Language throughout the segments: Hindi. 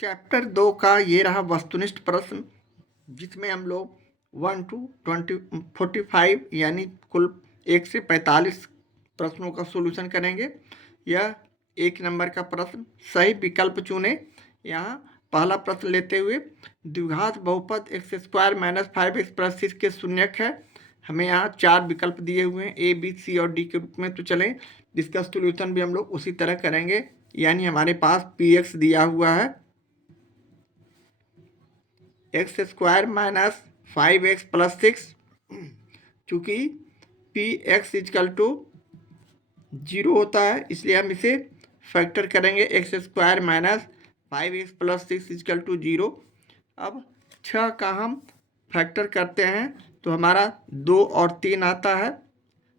चैप्टर 2 का ये रहा वस्तुनिष्ठ प्रश्न, जिसमें हम लोग 1 to 45 यानी कुल 1 से 45 प्रश्नों का सॉल्यूशन करेंगे। यह 1 नंबर का प्रश्न, सही विकल्प चुने। यहाँ पहला प्रश्न लेते हुए, द्विघात बहुपद x square minus 5x plus 6 के शून्यक है। हमें यहाँ 4 विकल्प दिए हुए हैं ए, बी, सी और डी के रूप में। तो चलें, इसका सॉल्यूशन भी हम लोग उसी तरह करेंगे। यानी हमारे पास px दिया हुआ है x square minus 5x plus 6, चूँकि पी एक्स इजकल टू 0 होता है, इसलिए हम इसे फैक्टर करेंगे। X square minus 5x plus 6 equal to 0। अब 6 का हम फैक्टर करते हैं तो हमारा 2 और 3 आता है।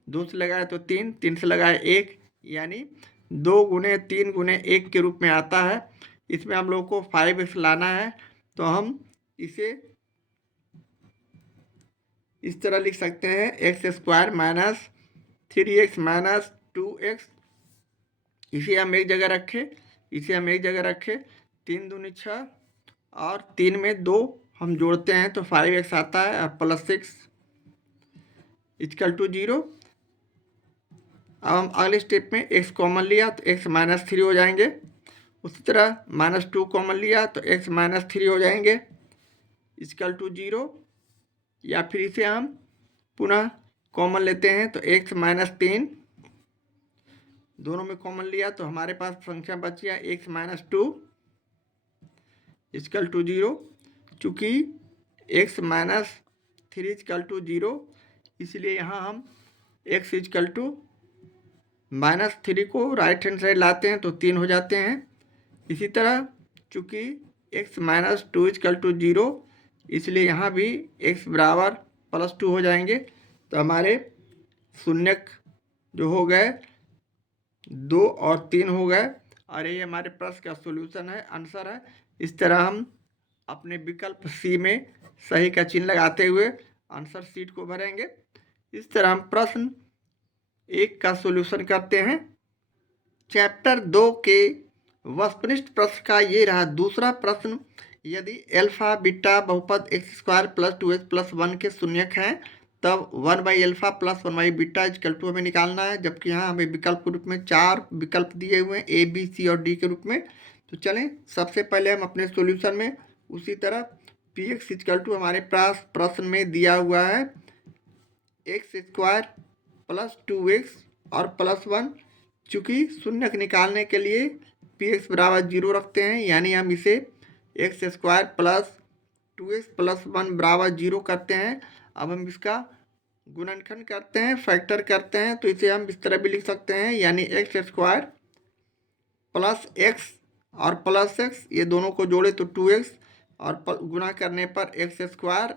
2 से लगाए तो 3, 3 से लगाए 1, यानी 2 गुने 3 गुने 1 के रूप में आता है। इसमें हम लोग को 5x लाना है, तो हम इसे इस तरह लिख सकते हैं, x square minus 3x minus 2x। इसे हम एक जगह रखें, 3 दूनी 6 और 3 में 2 हम जोड़ते हैं तो 5x आता है और प्लस 6 इक्वल टू 0। अब हम अगले स्टेप में x कॉमन लिया तो x माइनस 3 हो जाएंगे। उसी तरह -2 कॉमन लिया तो x माइनस 3 हो जाएंगे इक्वल टू 0। या फिर इसे हम पुनः कॉमन लेते हैं तो x माइनस 3, दोनों में कॉमन लिया तो हमारे पास संख्या बची है x माइनस 2 इक्वल टू 0। चूँकि x माइनस 3 इक्वल टू 0, इसलिए यहाँ हम x इक्वल टू -3 को राइट हैंड साइड लाते हैं तो 3 हो जाते हैं। इसी तरह चूँकि x माइनस 2 इक्वल टू 0, इसलिए यहाँ भी x बराबर +2 हो जाएंगे। तो हमारे शून्यक जो हो गए 2 और 3 हो गए, और ये हमारे प्रश्न का सॉल्यूशन है, आंसर है। इस तरह हम अपने विकल्प सी में सही का चिन्ह लगाते हुए आंसर शीट को भरेंगे। इस तरह हम प्रश्न 1 का सॉल्यूशन करते हैं। चैप्टर 2 के वस्तुनिष्ठ प्रश्न का ये रहा दूसरा प्रश्न, यदि अल्फा बीटा बहुपद x square plus 2x plus 1 के शून्यक हैं, तब 1/अल्फा प्लस 1/बीटा इक्वल टू हमें निकालना है। जबकि यहाँ हमें विकल्प के रूप में 4 विकल्प दिए हुए हैं, ए, बी, सी और डी के रूप में। तो चलें, सबसे पहले हम अपने सॉल्यूशन में उसी तरह पी एक्स इक्वल टू हमारे पास प्रश्न में दिया हुआ है एक्स स्क्वायर प्लस 2x और प्लस 1। चूँकि शून्यक निकालने के लिए पी एक्स बराबर 0 रखते हैं, यानी हम इसे x square plus 2x plus 1 बराबर 0 करते हैं। अब हम इसका गुणनखंड करते हैं, फैक्टर करते हैं, तो इसे हम इस तरह भी लिख सकते हैं, यानी एक्स स्क्वायर प्लस एक्स और प्लस एक्स, ये दोनों को जोड़े तो 2x, और गुणा करने पर एक्स स्क्वायर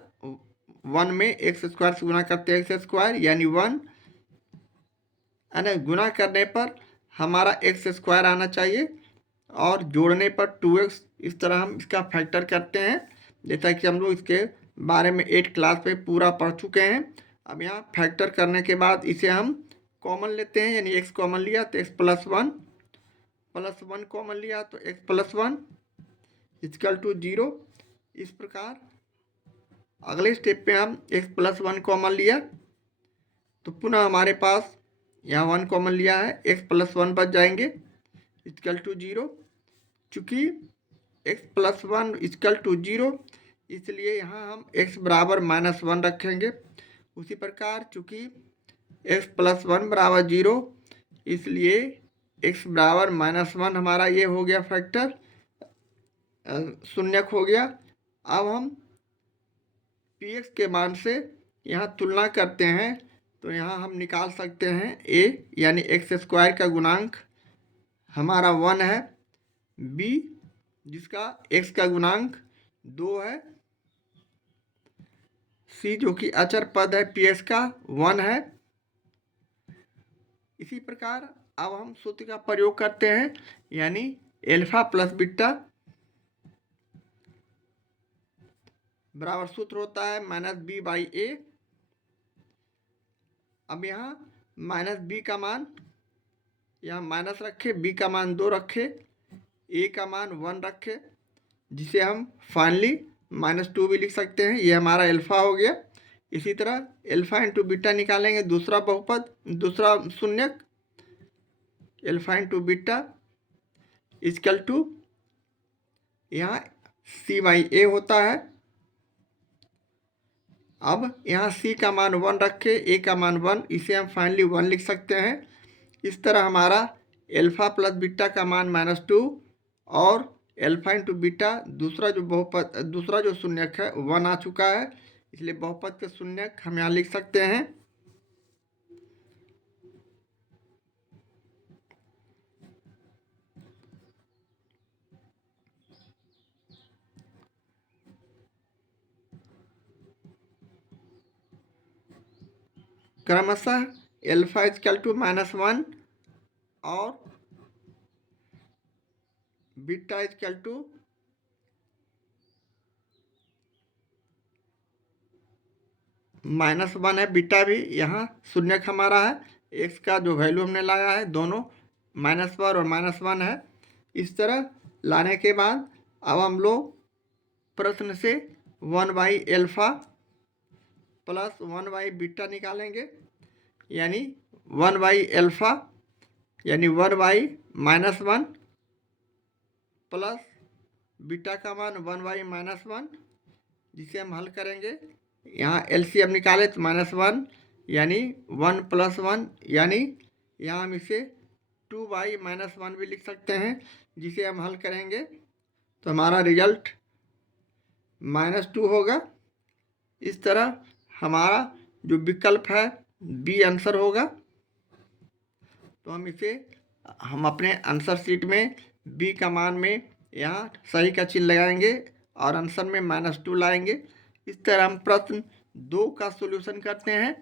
1 में एक्स स्क्वायर से गुणा करते हैं एक्स स्क्वायर यानी 1, यानी गुणा करने पर हमारा एक्स स्क्वायर आना चाहिए और जोड़ने पर 2x। इस तरह हम इसका फैक्टर करते हैं, जैसा कि हम लोग इसके बारे में 8 क्लास में पूरा पढ़ चुके हैं। अब यहाँ फैक्टर करने के बाद इसे हम कॉमन लेते हैं, यानी x कॉमन लिया तो x प्लस 1 कॉमन लिया तो x प्लस 1 इक्वल टू 0। इस प्रकार अगले स्टेप पे हम x प्लस 1 कॉमन लिया तो पुनः हमारे पास यहाँ 1 कॉमन लिया है, x प्लस 1 बच जाएंगे इक्वल टू 0। चूँकि x प्लस 1 इक्वल टू 0, इसलिए यहाँ हम x बराबर -1 रखेंगे। उसी प्रकार चूँकि x प्लस 1 बराबर 0, इसलिए x बराबर -1 हमारा ये हो गया फैक्टर, शून्यक हो गया। अब हम px के मान से यहाँ तुलना करते हैं, तो यहाँ हम निकाल सकते हैं a यानी एक्स स्क्वायर का गुणांक हमारा 1 है, b जिसका x का गुणांक 2 है, c जो कि अचर पद है px का 1 है। इसी प्रकार अब हम सूत्र का प्रयोग करते हैं, यानी अल्फा प्लस बीटा बराबर सूत्र होता है -b/a। अब यहाँ -b का मान यहाँ माइनस रखे, b का मान 2 रखे, a का मान 1 रखे, जिसे हम फाइनली -2 भी लिख सकते हैं। ये हमारा एल्फ़ा हो गया। इसी तरह एल्फ़ा इंटू बीटा निकालेंगे, दूसरा बहुपद, दूसरा शून्यक, alpha into beta equal to यहाँ C/A होता है। अब यहाँ C का मान 1 रखे, A का मान 1, इसे हम फाइनली 1 लिख सकते हैं। इस तरह हमारा एल्फ़ा प्लस बीटा का मान -2 और एल्फ़ा इंटू बीटा दूसरा जो शून्यक है 1 आ चुका है, इसलिए बहुपद के शून्यक हम यहाँ लिख सकते हैं। क्रमशः एल्फ़ा इक्वल टू -1 और बीटा इक्वल टू -1 है। बीटा भी यहाँ शून्यक हमारा है, एक्स का जो वैल्यू हमने लाया है दोनों -1 और -1 है। इस तरह लाने के बाद अब हम लोग प्रश्न से 1/एल्फ़ा प्लस 1/बीटा निकालेंगे, यानी 1/एल्फ़ा यानी 1/-1 प्लस बीटा का मान 1/-1, जिसे हम हल करेंगे। यहाँ एलसीएम निकाले तो -1 यानी 1 + 1, यानी यहाँ हम इसे 2/-1 भी लिख सकते हैं, जिसे हम हल करेंगे तो हमारा रिजल्ट -2 होगा। इस तरह हमारा जो विकल्प है बी आंसर होगा। तो हम अपने आंसर शीट में बी का मान में यहाँ सही का चिन्ह लगाएंगे और आंसर में -2 लाएंगे। इस तरह हम प्रश्न 2 का सॉल्यूशन करते हैं।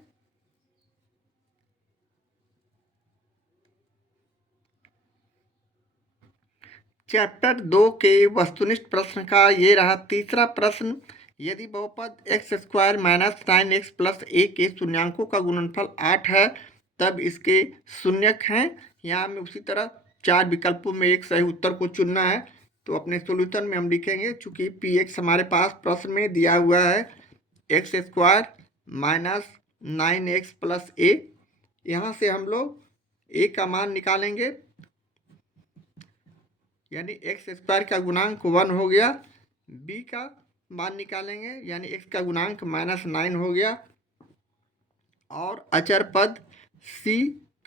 चैप्टर 2 के वस्तुनिष्ठ प्रश्न का ये रहा तीसरा प्रश्न। यदि बहुपद x² - 9x + a के शून्यांकों का गुणनफल 8 है तब इसके शून्यक हैं। यहाँ हमें उसी तरह 4 विकल्पों में एक सही उत्तर को चुनना है। तो अपने सोल्यूशन में हम लिखेंगे, चूंकि px हमारे पास प्रश्न में दिया हुआ है x² - 9x + a, यहाँ से हम लोग a का मान निकालेंगे, यानी x² का गुणांक 1 हो गया। b का मान निकालेंगे, यानी x का गुणांक -9 हो गया। और अचर पद c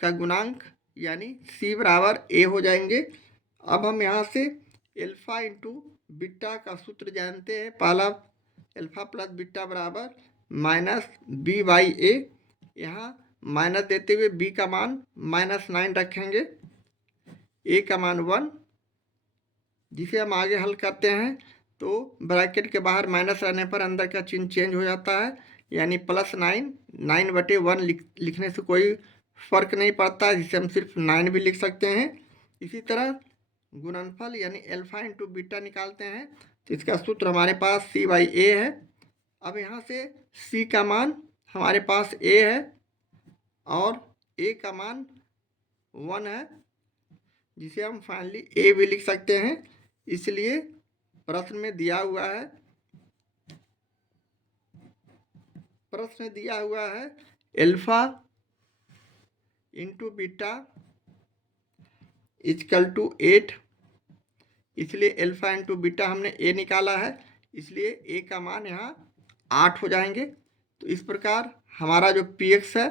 का गुणांक यानी c बराबर a हो जाएंगे। अब हम यहाँ से एल्फ़ा इंटू बीटा का सूत्र जानते हैं। पहला एल्फ़ा प्लस बीटा बराबर -b/a, यहाँ माइनस देते हुए b का मान -9 रखेंगे, a का मान 1, जिसे हम आगे हल करते हैं तो ब्रैकेट के बाहर माइनस रहने पर अंदर का चिन्ह चेंज हो जाता है, यानी +9, 9/1 लिखने से कोई फर्क नहीं पड़ता है, जिसे हम सिर्फ 9 भी लिख सकते हैं। इसी तरह गुणनफल यानी एल्फ़ा इंटू बीटा निकालते हैं, तो इसका सूत्र हमारे पास c/a है। अब यहाँ से c का मान हमारे पास a है और a का मान 1 है, जिसे हम फाइनली a भी लिख सकते हैं। इसलिए प्रश्न में दिया हुआ है alpha into beta equal to 8, इसलिए एल्फ़ा इंटू बीटा हमने a निकाला है, इसलिए a का मान यहाँ 8 हो जाएंगे। तो इस प्रकार हमारा जो px है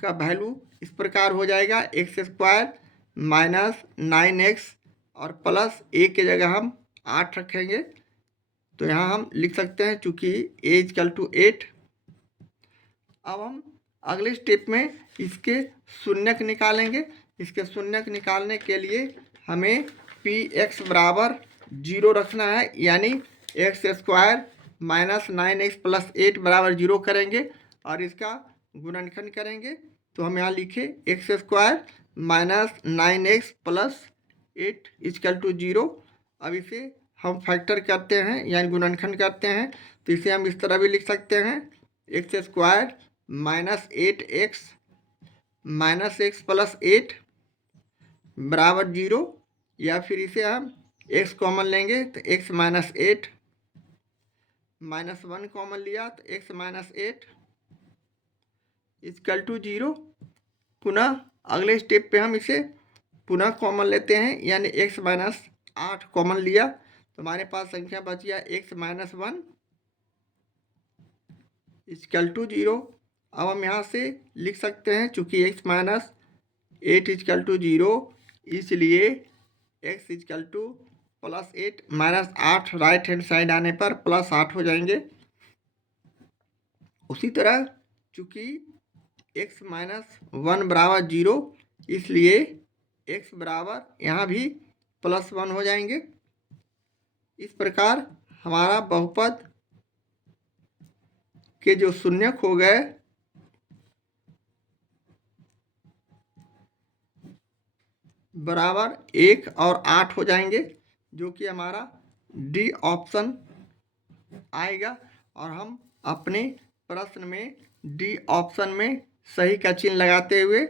का वैल्यू इस प्रकार हो जाएगा, x² - 9x और प्लस a के जगह हम 8 रखेंगे, तो यहाँ हम लिख सकते हैं चूँकि a = 8। अब हम अगले स्टेप में इसके शून्यक निकालेंगे। इसके शून्यक निकालने के लिए हमें px बराबर 0 रखना है, यानी x² - 9x + 8 बराबर 0 करेंगे और इसका गुणनखंड करेंगे। तो हम यहाँ लिखे x² - 9x + 8 = 0। अब इसे हम फैक्टर करते हैं यानी गुणनखंड करते हैं, तो इसे हम इस तरह भी लिख सकते हैं, x² - 8x - x + 8 बराबर 0, या फिर इसे हम एक्स कॉमन लेंगे तो एक्स माइनस 8, माइनस 1 कॉमन लिया तो एक्स माइनस 8 इक्वल टू 0। पुनः अगले स्टेप पे हम इसे पुनः कॉमन लेते हैं, यानी एक्स माइनस 8 कॉमन लिया तो हमारे पास संख्या बच गया एक्स माइनस 1 इक्वल टू 0। अब हम यहाँ से लिख सकते हैं, चूंकि एक्स माइनस 8 इक्वल टू 0, इसलिए x equal two plus 8 minus 8 right hand side आने पर प्लस 8 हो जाएंगे। उसी तरह चूंकि एक्स माइनस 1 बराबर 0, इसलिए एक्स बराबर यहाँ भी प्लस 1 हो जाएंगे। इस प्रकार हमारा बहुपद के जो शून्यक हो गए बराबर 1 और 8 हो जाएंगे, जो कि हमारा डी ऑप्शन आएगा। और हम अपने प्रश्न में डी ऑप्शन में सही का चिन्ह लगाते हुए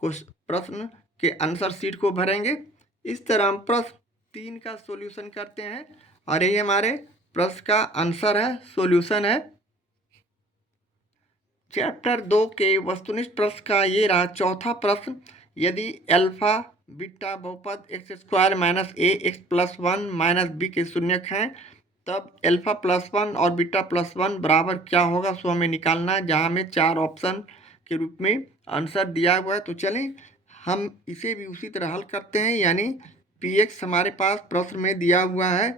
कुछ प्रश्न के आंसर शीट को भरेंगे। इस तरह हम प्रश्न 3 का सॉल्यूशन करते हैं और ये हमारे प्रश्न का आंसर है, सॉल्यूशन है। चैप्टर 2 के वस्तुनिष्ठ प्रश्न का ये रहा चौथा प्रश्न। यदि अल्फा बीटा बहुपद एक्स स्क्वायर माइनस ए एक्स प्लस 1 माइनस बी के शून्यक हैं, तब अल्फा प्लस 1 और बीटा प्लस 1 बराबर क्या होगा, सो हमें निकालना है, जहाँ हमें 4 ऑप्शन के रूप में आंसर दिया हुआ है। तो चलें हम इसे भी उसी तरह हल करते हैं, यानी पी एक्स हमारे पास प्रश्न में दिया हुआ है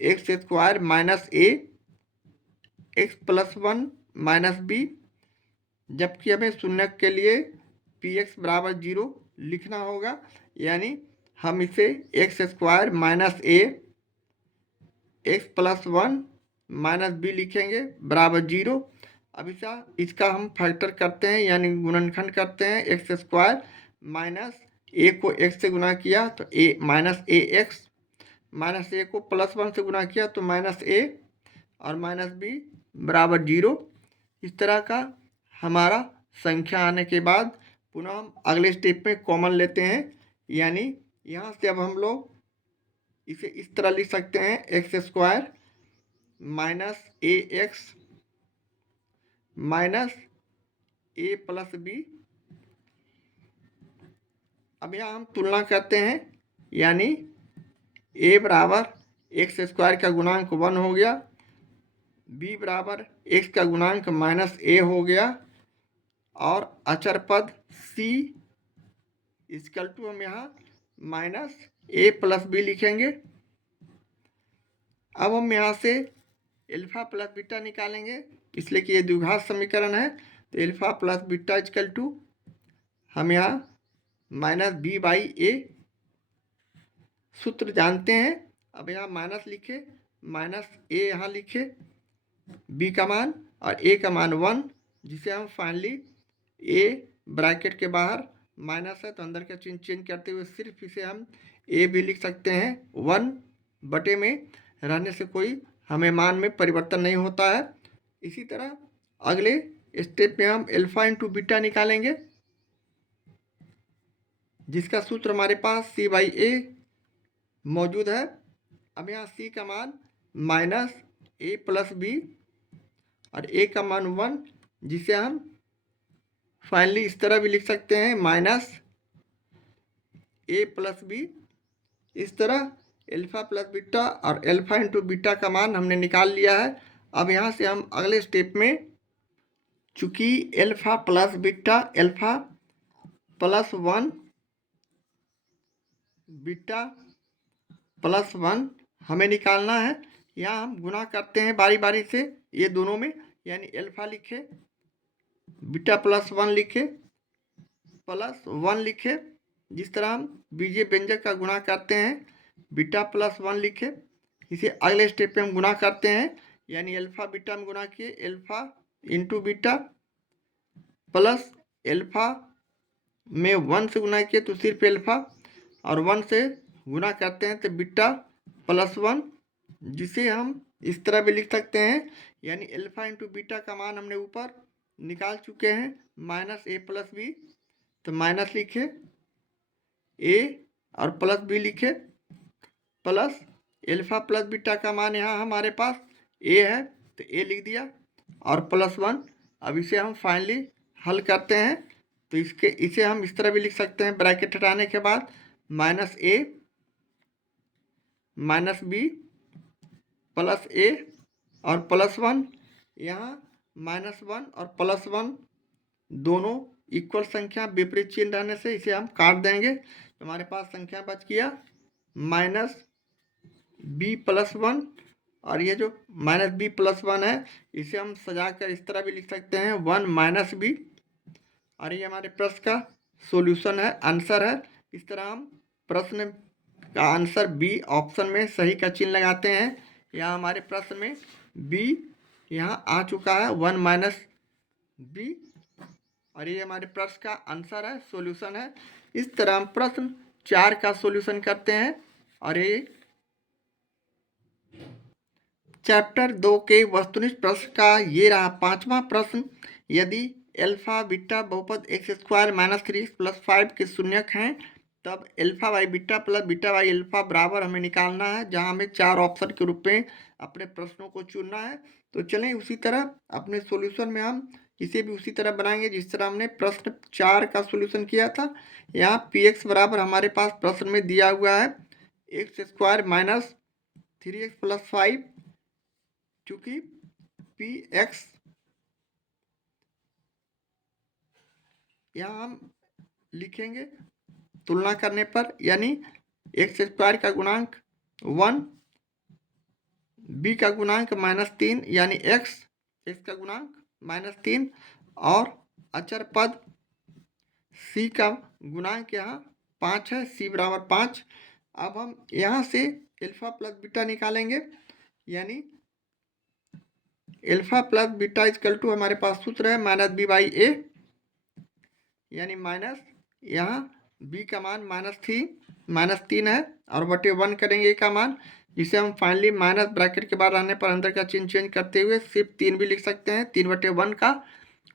एक्स स्क्वायर माइनस ए एक्स प्लस 1 माइनस बी, जबकि हमें शून्यक के लिए पी एक्स बराबर 0 लिखना होगा, यानी हम इसे एक्स स्क्वायर माइनस ए एक्स प्लस 1 माइनस बी लिखेंगे बराबर 0। अब इसका हम फैक्टर करते हैं, यानी गुणनखंड करते हैं। एक्स स्क्वायर माइनस ए को एक्स से गुना किया तो ए माइनस ए एक्स, माइनस ए को प्लस 1 से गुना किया तो माइनस ए, और माइनस बी बराबर 0। इस तरह का हमारा संख्या आने के बाद पुनः हम अगले स्टेप में कॉमन लेते हैं, यानी यहाँ से अब हम लोग इसे इस तरह लिख सकते हैं एक्स स्क्वायर माइनस ए एक्स माइनस ए प्लस बी। अब यहाँ हम तुलना करते हैं, यानी ए बराबर एक्स स्क्वायर का गुणांक 1 हो गया, बी बराबर एक्स का गुणांक माइनस ए हो गया, और अचर पद सी इक्वल टू हम यहाँ माइनस ए प्लस बी लिखेंगे। अब हम यहाँ से एल्फा प्लस बीटा निकालेंगे, इसलिए कि ये द्विघात समीकरण है। तो alpha plus beta equal to हम यहाँ माइनस बी बाई ए, सूत्र जानते हैं। अब यहाँ माइनस लिखे, माइनस ए यहाँ लिखे, बी का मान और ए का मान 1, जिसे हम फाइनली ए ब्रैकेट के बाहर माइनस है तो अंदर का चिन्ह चेंज करते हुए सिर्फ इसे हम ए भी लिख सकते हैं। 1 बटे में रहने से कोई हमें मान में परिवर्तन नहीं होता है। इसी तरह अगले स्टेप में हम एल्फा इंटू बीटा निकालेंगे, जिसका सूत्र हमारे पास सी बाई ए मौजूद है। अब यहाँ सी का मान माइनस ए प्लस बी और ए का मान 1, जिसे हम फाइनली इस तरह भी लिख सकते हैं माइनस ए प्लस बी। इस तरह एल्फा प्लस बीटा और एल्फा इंटू बीटा का मान हमने निकाल लिया है। अब यहाँ से हम अगले स्टेप में, चूंकि alpha plus beta alpha plus 1 beta plus 1 हमें निकालना है, यहाँ हम गुना करते हैं बारी बारी से ये दोनों में, यानी एल्फा लिखे, बीटा प्लस 1 लिखे, प्लस 1 लिखे। जिस तरह हम बीजीय व्यंजक का गुणा करते हैं, बीटा प्लस 1 लिखे, इसे अगले स्टेप पे हम गुणा करते हैं, यानी एल्फा बीटा में गुणा किए, alpha into beta, plus alpha में 1 से गुणा किए तो सिर्फ एल्फा, और 1 से गुणा करते हैं तो बीटा प्लस 1, जिसे हम इस तरह भी लिख सकते हैं, यानी एल्फा इंटू बीटा का मान हमने ऊपर निकाल चुके हैं माइनस ए प्लस बी, तो माइनस लिखे ए और प्लस बी लिखे, प्लस एल्फा प्लस बीटा का मान यहाँ हमारे पास ए है तो ए लिख दिया और +1। अब इसे हम फाइनली हल करते हैं तो इसे हम इस तरह भी लिख सकते हैं, ब्रैकेट हटाने के बाद -a -b +a और +1। यहाँ -1 और +1 दोनों इक्वल संख्या विपरीत चिन्ह रहने से इसे हम काट देंगे तो हमारे पास संख्या बच गया -b+1। और ये जो -b+1 है इसे हम सजाकर इस तरह भी लिख सकते हैं 1 - b। और ये हमारे प्रश्न का सॉल्यूशन है, आंसर है। इस तरह हम प्रश्न का आंसर बी ऑप्शन में सही का चिन्ह लगाते हैं। यहाँ हमारे प्रश्न में बी यहाँ आ चुका है 1 - b और ये हमारे प्रश्न का आंसर है, सॉल्यूशन है। इस तरह हम प्रश्न 4 का सॉल्यूशन करते हैं। और ये चैप्टर 2 के वस्तुनिष्ठ प्रश्न का ये रहा 5वां प्रश्न। यदि एल्फा बीटा बहुपद x² - 3x + 5 के शून्यक हैं तब alpha by beta plus beta by alpha बराबर हमें निकालना है, जहां हमें 4 ऑप्शन के रूप में अपने प्रश्नों को चुनना है। तो चलें उसी तरह अपने सॉल्यूशन में हम इसे भी उसी तरह बनाएंगे जिस तरह हमने प्रश्न 4 का सॉल्यूशन किया था। यहाँ px बराबर हमारे पास प्रश्न में दिया हुआ है x² - 3x + 5, चूँकि px यहाँ हम लिखेंगे तुलना करने पर, यानी x² का गुणांक 1, b का गुणांक -3 यानी x का गुणांक -3 और अचर पद c का गुणांक यहाँ 5 है, c बराबर 5। अब हम यहाँ से एल्फा प्लस बीटा निकालेंगे, यानी alpha plus beta equal to हमारे पास सूत्र है -b/a, यानी माइनस यहाँ b का मान -3 है और बटे 1 करेंगे a का मान, जिसे हम फाइनली माइनस ब्रैकेट के बाद आने पर अंदर का चिन्ह चेंज करते हुए सिर्फ 3 भी लिख सकते हैं। 3/1 का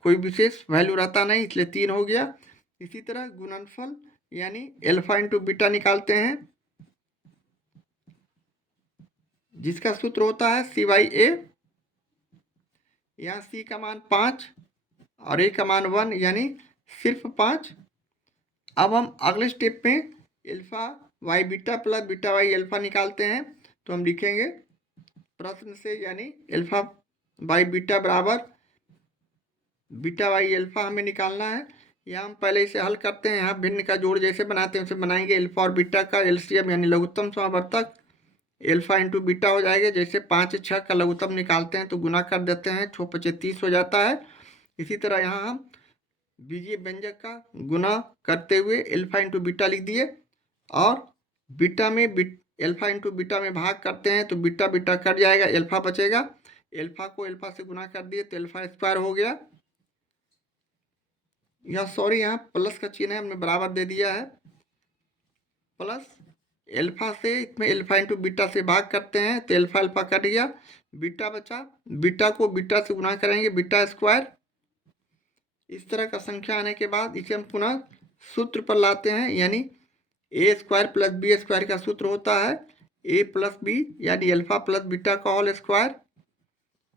कोई विशेष वैल्यू रहता नहीं, इसलिए 3 हो गया। इसी तरह गुणनफल यानी एल्फा इंटू बीटा निकालते हैं, जिसका सूत्र होता है c/a। यहाँ c का मान 5 और a का मान 1, यानी सिर्फ 5। अब हम अगले स्टेप में alpha by beta plus beta by alpha निकालते हैं। तो हम लिखेंगे प्रश्न से, यानी एल्फा बाई बीटा बराबर बीटा वाई एल्फा हमें निकालना है। यहाँ हम पहले इसे हल करते हैं। यहाँ भिन्न का जोड़ जैसे बनाते हैं उसे बनाएंगे। एल्फा और बीटा का एलसीएम यानी लघुत्तम समावर्तक एल्फा इंटू बीटा हो जाएगा। जैसे 5 6 का लघुत्तम निकालते हैं तो गुना कर देते हैं, 6 5 30 हो जाता है। इसी तरह यहाँ हम बीजीय व्यंजक का गुना करते हुए एल्फा इंटू बीटा लिख दिए और बीटा में एल्फा इंटू बीटा में भाग करते हैं तो बीटा बीटा कट जाएगा, एल्फा बचेगा। एल्फा को एल्फा से गुना कर दिए तो एल्फा स्क्वायर हो गया। यहाँ सॉरी, यहाँ प्लस का चिन्ह है, हमने बराबर दे दिया है। प्लस एल्फा से इसमें एल्फा इंटू बीटा से भाग करते हैं तो एल्फा एल्फा कट गया, बीटा बचा। बीटा को बीटा से गुना करेंगे, बीटा स्क्वायर। इस तरह का संख्या आने के बाद इसे हम पुनः सूत्र पर लाते हैं, यानी a² प्लस b² का सूत्र होता है a प्लस b, यानी एल्फा प्लस बीटा का whole square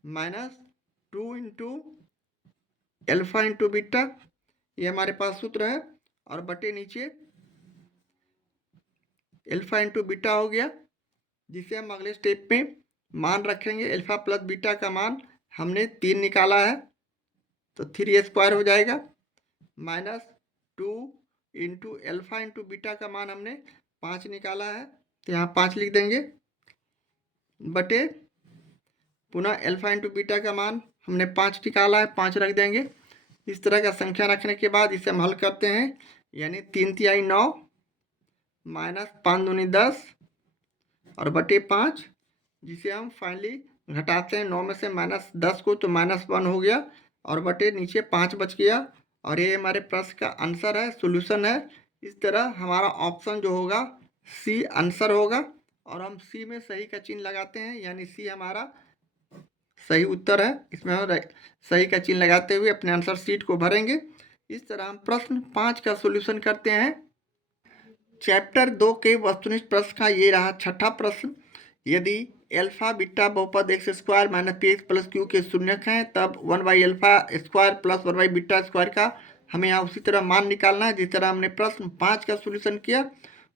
-2 into alpha into beta, ये हमारे पास सूत्र है। और बटे नीचे एल्फा इंटू बीटा हो गया, जिसे हम अगले स्टेप में मान रखेंगे। एल्फा प्लस बीटा का मान हमने 3 निकाला है तो 3a² हो जाएगा, -2 इंटू एल्फा इंटू बीटा का मान हमने 5 निकाला है तो यहाँ 5 लिख देंगे, बटे पुनः एल्फा इंटू बीटा का मान हमने 5 निकाला है, 5 रख देंगे। इस तरह का संख्या रखने के बाद इसे हम हल करते हैं, यानी 3 तिहाई 9 -5 दूनी 10 और बटे 5, जिसे हम फाइनली घटाते हैं 9 में से -10 को तो -1 हो गया और बटे नीचे 5 बच गया। और ये हमारे प्रश्न का आंसर है, सॉल्यूशन है। इस तरह हमारा ऑप्शन जो होगा सी आंसर होगा और हम सी में सही का चिन्ह लगाते हैं, यानी सी हमारा सही उत्तर है। इसमें हम सही का चिन्ह लगाते हुए अपने आंसर शीट को भरेंगे। इस तरह हम प्रश्न 5 का सॉल्यूशन करते हैं। चैप्टर 2 के वस्तुनिष्ठ प्रश्न का ये रहा छठा प्रश्न। यदि एल्फा बीटा बहुपद x square minus P x plus Q के शून्यक हैं तब 1/अल्फा स्क्वायर प्लस 1/बीटा स्क्वायर का हमें यहाँ उसी तरह मान निकालना है। जिस तरह हमने प्रश्न 5 का सोल्यूशन किया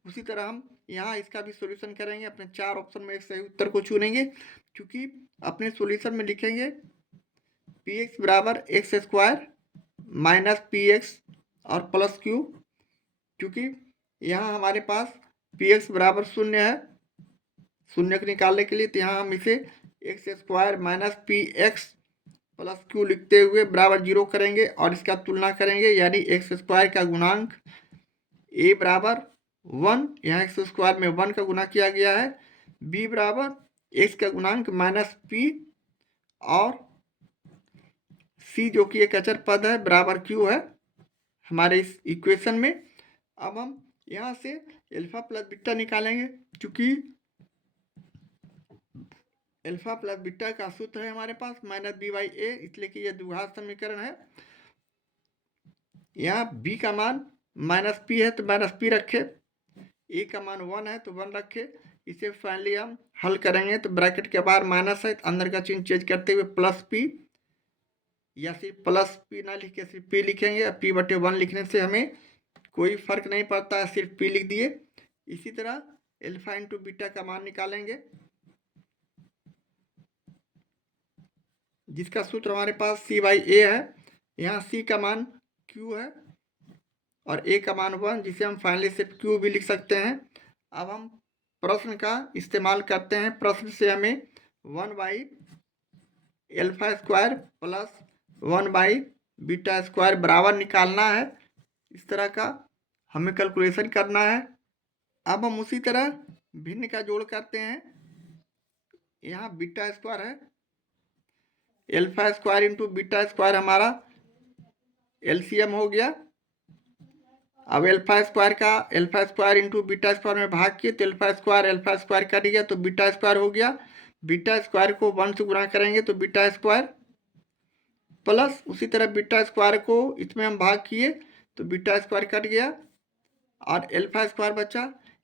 उसी तरह हम यहाँ इसका भी सोल्यूशन करेंगे। अपने 4 ऑप्शन में एक सही उत्तर को चुनेंगे, क्योंकि अपने सोल्यूशन में लिखेंगे पी एक्स बराबर x square minus P x और प्लस क्यू, क्योंकि यहाँ हमारे पास पी एक्स बराबर 0 है। शून्य को निकालने के लिए तो यहाँ हम इसे x square minus P x plus Q लिखते हुए बराबर 0 करेंगे और इसका तुलना करेंगे, यानी एक्स स्क्वायर का गुणांक ए बराबर 1, यहाँ एक्स स्क्वायर में 1 का गुना किया गया है, बी बराबर एक्स का गुणांक माइनस पी और सी जो कि एक अचर पद है बराबर क्यू है हमारे इस इक्वेशन में। अब हम यहाँ से अल्फा प्लस बीटा निकालेंगे, क्योंकि अल्फा प्लस बीटा का सूत्र है हमारे पास माइनस बी बाई ए, इसलिए कि यह द्विघात समीकरण है। यहाँ बी का मान माइनस पी है तो माइनस पी रखे, ए का मान 1 है तो 1 रखे। इसे फाइनली हम हल करेंगे तो ब्रैकेट के बाहर माइनस है, अंदर का चिन्ह चेंज करते हुए प्लस पी, या सिर्फ प्लस पी ना लिख के सिर्फ पी लिखेंगे। पी बटे 1 लिखने से हमें कोई फर्क नहीं पड़ता है, सिर्फ पी लिख दिए। इसी तरह अल्फा इंटू बीटा का मान निकालेंगे, जिसका सूत्र हमारे पास सी बाई ए है। यहाँ सी का मान क्यू है और ए का मान 1, जिसे हम फाइनली सिर्फ क्यू भी लिख सकते हैं। अब हम प्रश्न का इस्तेमाल करते हैं। प्रश्न से हमें 1/अल्फा स्क्वायर प्लस 1/बीटा स्क्वायर बराबर निकालना है। इस तरह का हमें कैलकुलेशन करना है। अब हम उसी तरह भिन्न का जोड़ करते हैं। यहाँ बीटा स्क्वायर है, alpha square into beta square हमारा एलसीएम हो गया। अब alpha square into beta square में भाग किए तो अल्फा स्क्वायर कट गया तो बीटा स्क्वायर हो गया। बीटा स्क्वायर को 1 से गुणा करेंगे तो बीटा स्क्वायर प्लस उसी तरह बीटा स्क्वायर को इसमें हम भाग किए तो बीटा स्क्वायर कट गया और अल्फा स्क्वायर बचा।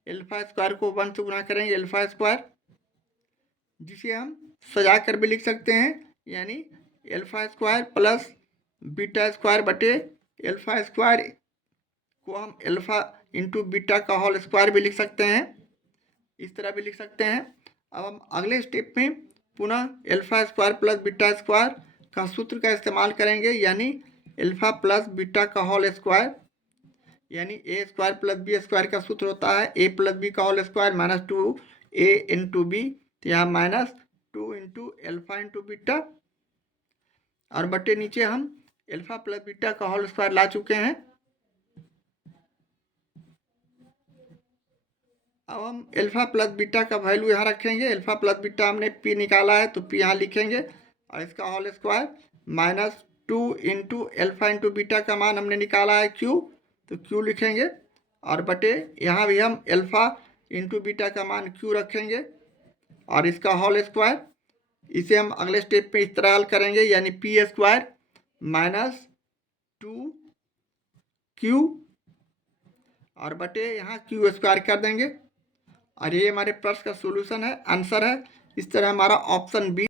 अल्फा स्क्वायर को 1 से गुणा करेंगे अल्फा स्क्वायर, जिसे हम सजा कर भी लिख सकते हैं, यानी alpha square plus beta square बटे अल्फा स्क्वायर को हम अल्फा इंटू बीटा का होल स्क्वायर भी लिख सकते हैं, इस तरह भी लिख सकते हैं। अब हम अगले स्टेप में पुनः alpha square plus beta square का सूत्र का इस्तेमाल करेंगे, यानी अल्फा प्लस बीटा का होल स्क्वायर, यानी A square plus B square का सूत्र होता है ए प्लस बी का whole square minus 2a into B, तो यहाँ minus 2 into alpha into beta और बटे नीचे हम अल्फा प्लस बीटा का होल स्क्वायर ला चुके हैं। अब हम अल्फा प्लस बीटा का वैल्यू यहाँ रखेंगे। अल्फा प्लस बीटा हमने पी निकाला है तो पी यहाँ लिखेंगे और इसका whole square minus 2 into alpha into beta का मान हमने निकाला है क्यू, तो क्यू लिखेंगे और बटे यहाँ भी हम अल्फा इंटू बीटा का मान क्यू रखेंगे और इसका होल स्क्वायर। इसे हम अगले स्टेप में इस तरह हल करेंगे, यानी पी स्क्वायर माइनस 2q और बटे यहाँ क्यू स्क्वायर कर देंगे और ये हमारे प्रश्न का सोल्यूशन है, आंसर है। इस तरह हमारा ऑप्शन बी